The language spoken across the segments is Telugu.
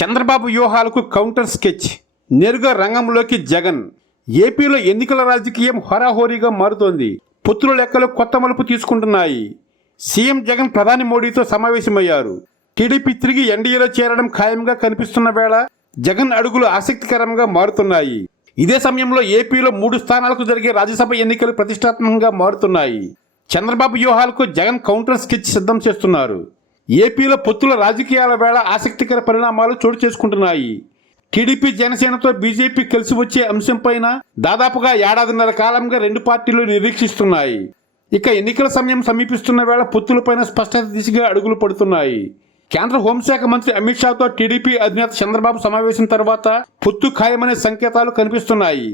Chandrababu వ్యూహాలకు counter sketch. నేరుగా రంగంలోకి జగన్. ఏపీలో ఎన్నికల రాజకీయం హోరాహోరీగా మారుతోంది. పుత్రుల లెక్కలు కొత్త మలుపు తీసుకుంటున్నాయి. సీఎం జగన్ ప్రధాని మోడీతో సమావేశమయ్యారు. టీడీపీ తిరిగి ఎన్డీఏలో చేరడం ఖాయంగా కనిపిస్తున్న వేళ జగన్ అడుగులు ఆసక్తికరంగా మారుతున్నాయి. ఇదే సమయంలో ఏపీలో మూడు స్థానాలకు జరిగే రాజ్యసభ ఎన్నికలు ప్రతిష్టాత్మకంగా మారుతున్నాయి. చంద్రబాబు వ్యూహాలకు జగన్ కౌంటర్ స్కెచ్ సిద్ధం చేస్తున్నారు. ఏపీలో పొత్తుల రాజకీయాల వేళ ఆసక్తికర పరిణామాలు చోటు చేసుకుంటున్నాయి. టీడీపీ జనసేనతో బీజేపీ కలిసి వచ్చే అంశంపైన దాదాపుగా ఏడాదిన్నర కాలంగా రెండు పార్టీలు నిరీక్షిస్తున్నాయి. ఇక ఎన్నికల సమయం సమీపిస్తున్న వేళ పొత్తులపైన స్పష్టత దిశగా అడుగులు పడుతున్నాయి. కేంద్ర హోంశాఖ మంత్రి అమిత్ షాతో టీడీపీ అధినేత చంద్రబాబు సమావేశం తర్వాత పొత్తు ఖాయమనే సంకేతాలు కనిపిస్తున్నాయి.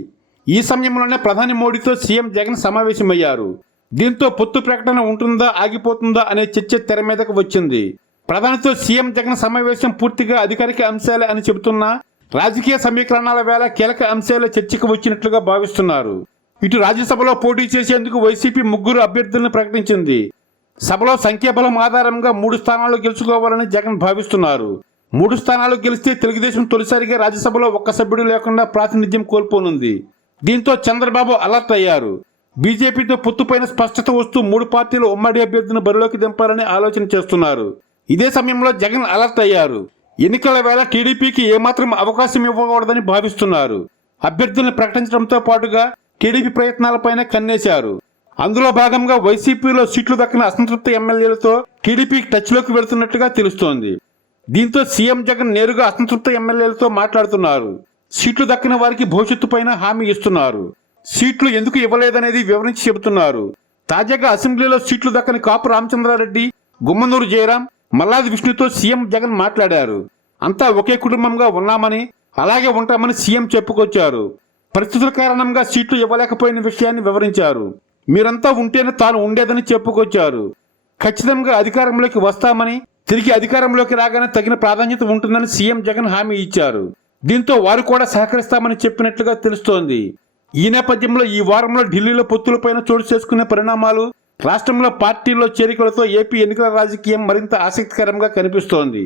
ఈ సమయంలోనే ప్రధాని మోడీతో సీఎం జగన్ సమావేశమయ్యారు. దీంతో పొత్తు ప్రకటన ఉంటుందా ఆగిపోతుందా అనే చర్చ తెర మీదకు వచ్చింది. ప్రధానితో సీఎం జగన్ సమావేశం పూర్తిగా అధికారిక అంశాలే అని చెబుతున్నా రాజకీయ సమీకరణాల వేళ కీలక అంశాలు చర్చకు వచ్చినట్లుగా భావిస్తున్నారు. ఇటు రాజ్యసభలో పోటీ చేసేందుకు వైసీపీ ముగ్గురు అభ్యర్థులను ప్రకటించింది. సభలో సంఖ్యాబలం ఆధారంగా మూడు స్థానాలు గెలుచుకోవాలని జగన్ భావిస్తున్నారు. మూడు స్థానాలు గెలిస్తే తెలుగుదేశం తొలిసారిగా రాజ్యసభలో ఒక్క సభ్యుడు లేకుండా ప్రాతినిధ్యం కోల్పోనుంది. దీంతో చంద్రబాబు అలర్ట్ అయ్యారు. బీజేపీతో పొత్తుపైన స్పష్టత వస్తూ మూడు పార్టీలు ఉమ్మడి అభ్యర్థిని బరిలోకి దింపాలని ఆలోచన చేస్తున్నారు. ఇదే సమయంలో జగన్ అలర్ట్ అయ్యారు. ఎన్నికల వేళ టీడీపీకి ఏమాత్రం అవకాశం ఇవ్వకూడదని భావిస్తున్నారు. అభ్యర్థులను ప్రకటించడంతో పాటుగా టీడీపీ ప్రయత్నాలపైన కన్నేశారు. అందులో భాగంగా వైసీపీలో సీట్లు దక్కిన అసంతృప్త ఎమ్మెల్యేలతో టీడీపీ టచ్లోకి వెళుతున్నట్టుగా తెలుస్తోంది. దీంతో సీఎం జగన్ నేరుగా అసంతృప్త ఎమ్మెల్యేలతో మాట్లాడుతున్నారు. సీట్లు దక్కిన వారికి భవిష్యత్తు పైన హామీ ఇస్తున్నారు. సీట్లు ఎందుకు ఇవ్వలేదనేది వివరించి చెబుతున్నారు. తాజాగా అసెంబ్లీలో సీట్లు దక్కని కాపు రామచంద్రారెడ్డి గుమ్మనూరు జయరాం మల్లాది విష్ణుతో సీఎం జగన్ మాట్లాడారు. అంతా ఒకే కుటుంబంగా ఉన్నామని అలాగే ఉంటామని సీఎం చెప్పుకొచ్చారు. పరిస్థితుల కారణంగా సీట్లు ఇవ్వలేకపోయిన విషయాన్ని వివరించారు. మీరంతా ఉంటేనే తాను ఉండేదని చెప్పుకొచ్చారు. ఖచ్చితంగా అధికారంలోకి వస్తామని తిరిగి అధికారంలోకి రాగానే తగిన ప్రాధాన్యత ఉంటుందని సీఎం జగన్ హామీ ఇచ్చారు. దీంతో వారు కూడా సహకరిస్తామని చెప్పినట్లుగా తెలుస్తోంది. ఈ నేపథ్యంలో ఈ వారంలో ఢిల్లీలో పొత్తులపైన చోటు చేసుకునే పరిణామాలు రాష్ట్రంలో పార్టీల్లో చేరికలతో ఏపీ ఎన్నికల రాజకీయం మరింత ఆసక్తికరంగా కనిపిస్తోంది.